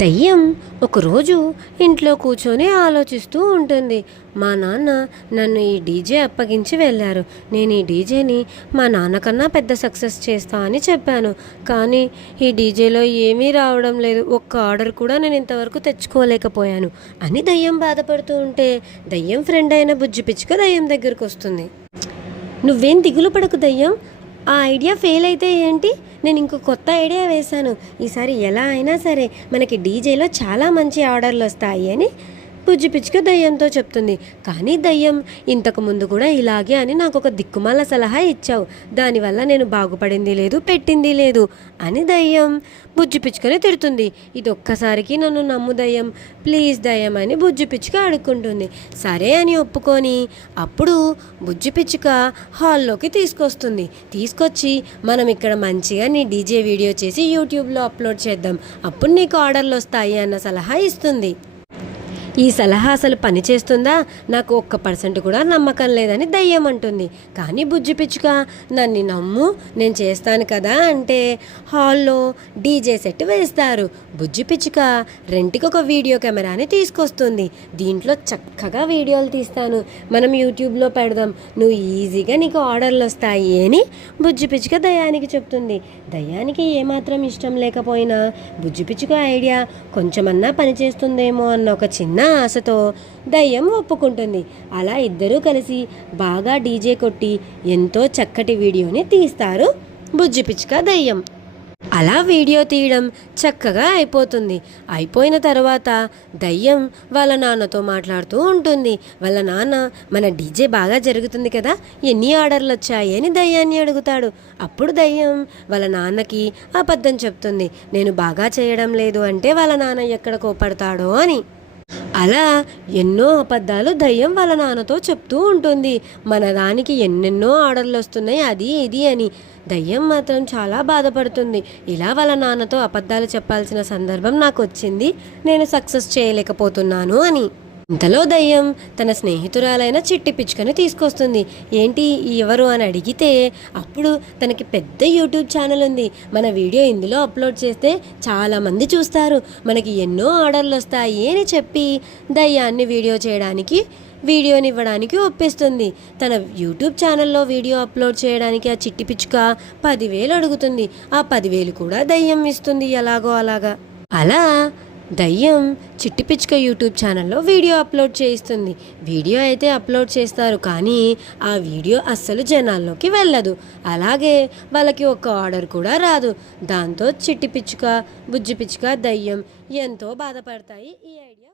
దయ్యం ఒకరోజు ఇంట్లో కూర్చొని ఆలోచిస్తూ ఉంటుంది. మా నాన్న నన్ను ఈ డీజే అప్పగించి వెళ్ళారు. నేను ఈ డీజేని మా నాన్నకన్నా పెద్ద సక్సెస్ చేస్తా అని చెప్పాను. కానీ ఈ డీజేలో ఏమీ రావడం లేదు. ఒక్క ఆర్డర్ కూడా నేను ఇంతవరకు తెచ్చుకోలేకపోయాను అని దయ్యం బాధపడుతూ ఉంటే దయ్యం ఫ్రెండ్ అయిన బుజ్జి పిచ్చుక దయ్యం దగ్గరకు వస్తుంది. నువ్వేం దిగులు పడకు దయ్యం, ఆ ఐడియా ఫెయిల్ అయితే ఏంటి, నేను ఇంకో కొత్త ఐడియా వేశాను. ఈసారి ఎలా అయినా సరే మనకి డీజేలో చాలా మంచి ఆర్డర్లు వస్తాయి అని బుజ్జి పిచ్చుక దయ్యంతో చెప్తుంది. కానీ దయ్యం ఇంతకు ముందు కూడా ఇలాగే అని నాకు ఒక దిక్కుమాల సలహా ఇచ్చావు, దానివల్ల నేను బాగుపడింది లేదు పెట్టింది లేదు అని దయ్యం బుజ్జి పిచ్చుకని తిడుతుంది. ఇది ఒక్కసారికి నన్ను నమ్ము దయ్యం, ప్లీజ్ దయ్యం అని బుజ్జి పిచ్చుక అడుక్కుంటుంది. సరే అని ఒప్పుకొని అప్పుడు బుజ్జి పిచ్చుక హాల్లోకి తీసుకొచ్చి మనం ఇక్కడ మంచిగా నీ డీజే వీడియో చేసి యూట్యూబ్లో అప్లోడ్ చేద్దాం, అప్పుడు నీకు ఆర్డర్లు వస్తాయి అన్న సలహా ఇస్తుంది. ఈ సలహా అసలు పనిచేస్తుందా, నాకు 1% కూడా నమ్మకం లేదని దయ్యం అంటుంది. కానీ బుజ్జి పిచ్చుక నన్ను నమ్ము నేను చేస్తాను కదా అంటే హాల్లో డీజే సెట్ వేస్తారు. బుజ్జి పిచ్చుక రెంట్కి ఒక వీడియో కెమెరాని తీసుకొస్తుంది. దీంట్లో చక్కగా వీడియోలు తీస్తాను, మనం యూట్యూబ్లో పెడదాం, నువ్వు ఈజీగా నీకు ఆర్డర్లు వస్తాయి అని బుజ్జి పిచ్చుక దయ్యానికి చెప్తుంది. దయ్యానికి ఏమాత్రం ఇష్టం లేకపోయినా బుజ్జి పిచ్చుక ఐడియా కొంచెమన్నా పనిచేస్తుందేమో అన్న ఒక చిన్న ఆశతో దయ్యం ఒప్పుకుంటుంది. అలా ఇద్దరూ కలిసి బాగా డీజే కొట్టి ఎంతో చక్కటి వీడియోని తీస్తారు బుజ్జి పిచ్చుక దయ్యం. అలా వీడియో తీయడం చక్కగా అయిపోయిన తర్వాత దయ్యం వాళ్ళ నాన్నతో మాట్లాడుతూ ఉంటుంది. వాళ్ళ నాన్న మన డీజే బాగా జరుగుతుంది కదా, ఎన్ని ఆర్డర్లు వచ్చాయి అని దయ్యాన్ని అడుగుతాడు. అప్పుడు దయ్యం వాళ్ళ నాన్నకి అబద్ధం చెప్తుంది, నేను బాగా చేయడం లేదు అంటే వాళ్ళ నాన్న ఎక్కడ కోపడతాడో అని. అలా ఎన్నో అబద్ధాలు దయ్యం వాళ్ళ నాన్నతో చెప్తూ ఉంటుంది. మన దానికి ఎన్నెన్నో ఆర్డర్లు వస్తున్నాయి అది ఇది అని. దయ్యం మాత్రం చాలా బాధపడుతుంది. ఇలా వాళ్ళ నాన్నతో అబద్ధాలు చెప్పాల్సిన సందర్భం నాకు వచ్చింది, నేను సక్సెస్ చేయలేకపోతున్నాను అని. ఇంతలో దయ్యం తన స్నేహితురాలైన చిట్టి పిచ్చుకని తీసుకొస్తుంది. ఏంటి ఎవరు అని అడిగితే అప్పుడు తనకి పెద్ద యూట్యూబ్ ఛానల్ ఉంది, మన వీడియో ఇందులో అప్లోడ్ చేస్తే చాలామంది చూస్తారు, మనకి ఎన్నో ఆర్డర్లు వస్తాయి అని చెప్పి దయ్యాన్ని వీడియోనివ్వడానికి ఒప్పిస్తుంది. తన యూట్యూబ్ ఛానల్లో వీడియో అప్లోడ్ చేయడానికి ఆ చిట్టి పిచ్చుక 10,000 అడుగుతుంది. ఆ 10,000 కూడా దయ్యం ఇస్తుంది ఎలాగో అలాగా. అలా దయ్యం చిట్టి పిచ్చుక యూట్యూబ్ ఛానల్లో వీడియో అప్లోడ్ చేయిస్తుంది. వీడియో అయితే అప్లోడ్ చేస్తారు కానీ ఆ వీడియో అస్సలు జనాల్లోకి వెళ్ళదు. అలాగే వాళ్ళకి ఒక ఆర్డర్ కూడా రాదు. దాంతో చిట్టి పిచ్చుక బుజ్జి పిచ్చుక దయ్యం ఎంతో బాధపడతాయి. ఈ ఐడియా